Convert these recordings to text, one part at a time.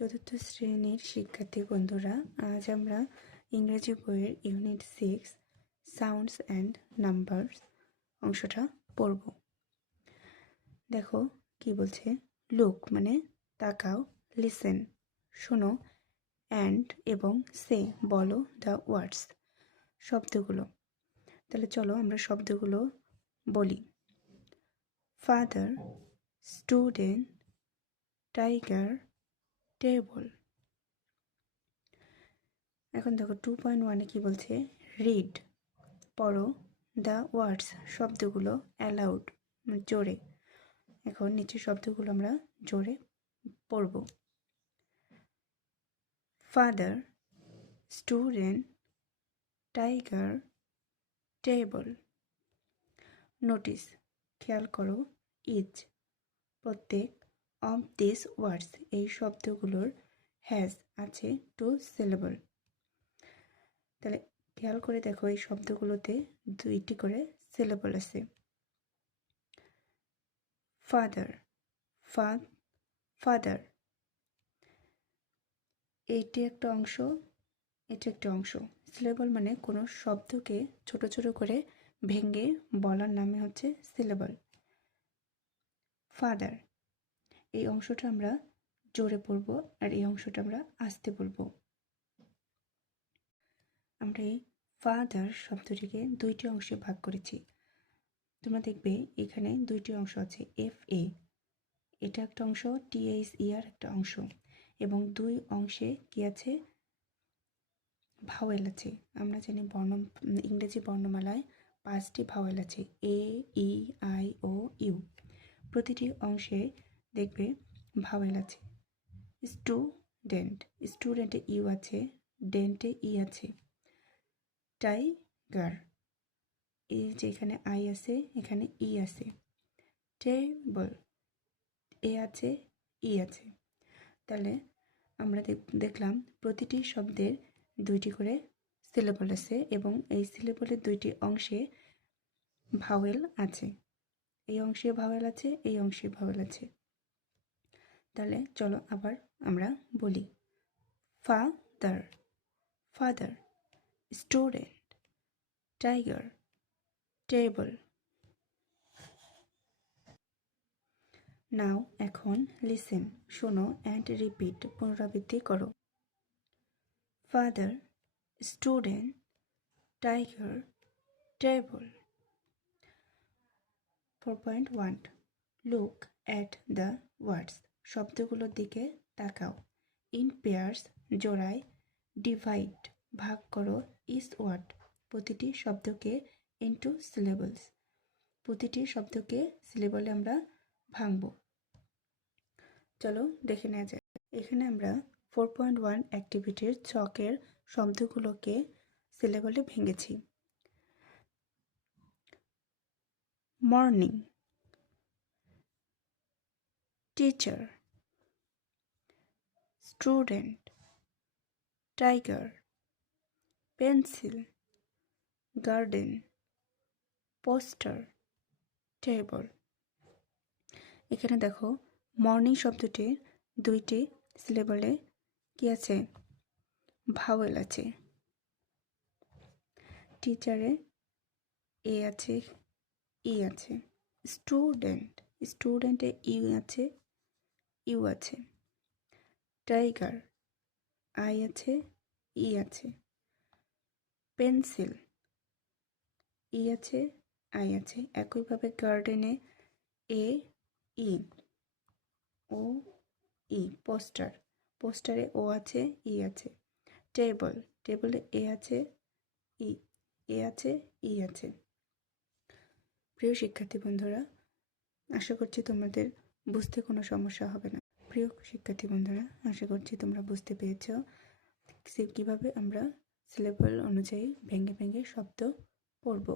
চতুর্থ শ্রেণীর শিক্ষার্থী বন্ধুরা, আজ আমরা ইংরেজি বইয়ের ইউনিট 6 সাউন্ডস অ্যান্ড নাম্বারস অংশটা পড়ব। দেখো কি বলছে। লুক মানে তাকাও, লিসেন শোনো, অ্যান্ড এবং সে বলো দ্য ওয়ার্ডস শব্দগুলো। তাহলে চলো আমরা শব্দগুলো বলি। Father, student, tiger, table. এখন দেখো 2.1 কি বলছে। রিড পড়ো, দ্য ওয়ার্ডস শব্দগুলো, অ্যালাউড জোরে। এখন নিচের শব্দগুলো আমরা জোরে পড়ব। Father, student, tiger, table. Notice খেয়াল করো, ইচ প্রত্যেক, অফ দিস ওয়ার্ডস এই শব্দগুলোর, হ্যাজ আছে 2 সিলেবল। তাহলে খেয়াল করে দেখো এই শব্দগুলোতে 2টি করে সিলেবল আছে। ফাদার, ফাদার এটি একটা অংশ, এটি একটা অংশ। সিলেবল মানে কোনো শব্দকে ছোট ছোট করে ভেঙে বলার নামে হচ্ছে সিলেবল। ফাদার এই অংশটা আমরা জোরে পড়ব আর এই অংশটা আমরা আস্তে বলবো। আমরা এই ফাদার শব্দটিকে 2টি অংশে ভাগ করেছি। তোমরা দেখবে এখানে 2টি অংশ আছে, এফ এ এটা একটা অংশ, টিএইচ ইয়ার একটা অংশ, এবং 2 অংশে কি আছে, ভাওয়েল আছে। আমরা জানি ইংরেজি বর্ণমালায় 5টি ভাওয়েল আছে, এ, ই, আই, ও, ইউ। প্রতিটি অংশে দেখবে ভাওয়েল আছে। স্টুডেন্টে ইউ আছে, ডেন্টে ই আছে। টাইগার এই যে এখানে আই আছে, এখানে ই আছে। টেবল এ আছে, ই আছে। তাহলে আমরা দেখলাম প্রতিটি শব্দের 2টি করে সিলেবল আছে এবং এই সিলেবলের 2টি অংশে ভাওয়েল আছে। এই অংশে ভাওয়েল আছে, এই অংশে ভাওয়েল আছে। তাহলে চলো আবার আমরা বলি। Father, father, student, tiger, table. Now এখন লিসেন শোনো, অ্যান্ড রিপিট পুনরাবৃত্তি করো। Father, student, tiger, table. 4.1 look at the words শব্দগুলোর দিকে তাকাও। ইন পেয়ার্স জোড়ায়, ডিভাইড ভাগ করো, ইস ওয়ার্ড প্রতিটি শব্দকে, ইনটু সিলেবলস প্রতিটি শব্দকে সিলেবলে আমরা ভাঙব। চলো দেখে নেওয়া যায়। এখানে আমরা 4.1 অ্যাক্টিভিটির ছকের শব্দগুলোকে সিলেবলে ভেঙেছি। Morning, teacher, student, tiger, pencil, garden, poster, table. এখানে দেখো মর্নিং শব্দটির 2টি সিলেবলে কি আছে, ভাওয়েল আছে। টিচারে এ আছে, ই আছে। স্টুডেন্টে ইউ আছে, ইউ আছে। টাইগার আই আছে, ই আছে। পেন্সিল ই আছে, আই আছে। একইভাবে গার্ডেনে এ, ই, ও, ই। পোস্টারে ও আছে, ই আছে। টেবলে এ আছে, এ আছে, ই আছে। প্রিয় শিক্ষার্থী বন্ধুরা, আশা করছি তোমাদের বুঝতে কোনো সমস্যা হবে না। প্রিয় শিক্ষার্থী বন্ধুরা, আশা করছি তোমরা বুঝতে পেরেছ কীভাবে আমরা সিলেবল অনুযায়ী ভেঙে ভেঙে শব্দ পড়ব।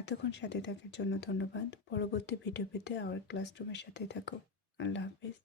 এতক্ষণ সাথে থাকার জন্য ধন্যবাদ। পরবর্তী ভিডিও পেতে আমার ক্লাসরুমের সাথে থাকো। আল্লাহ হাফেজ।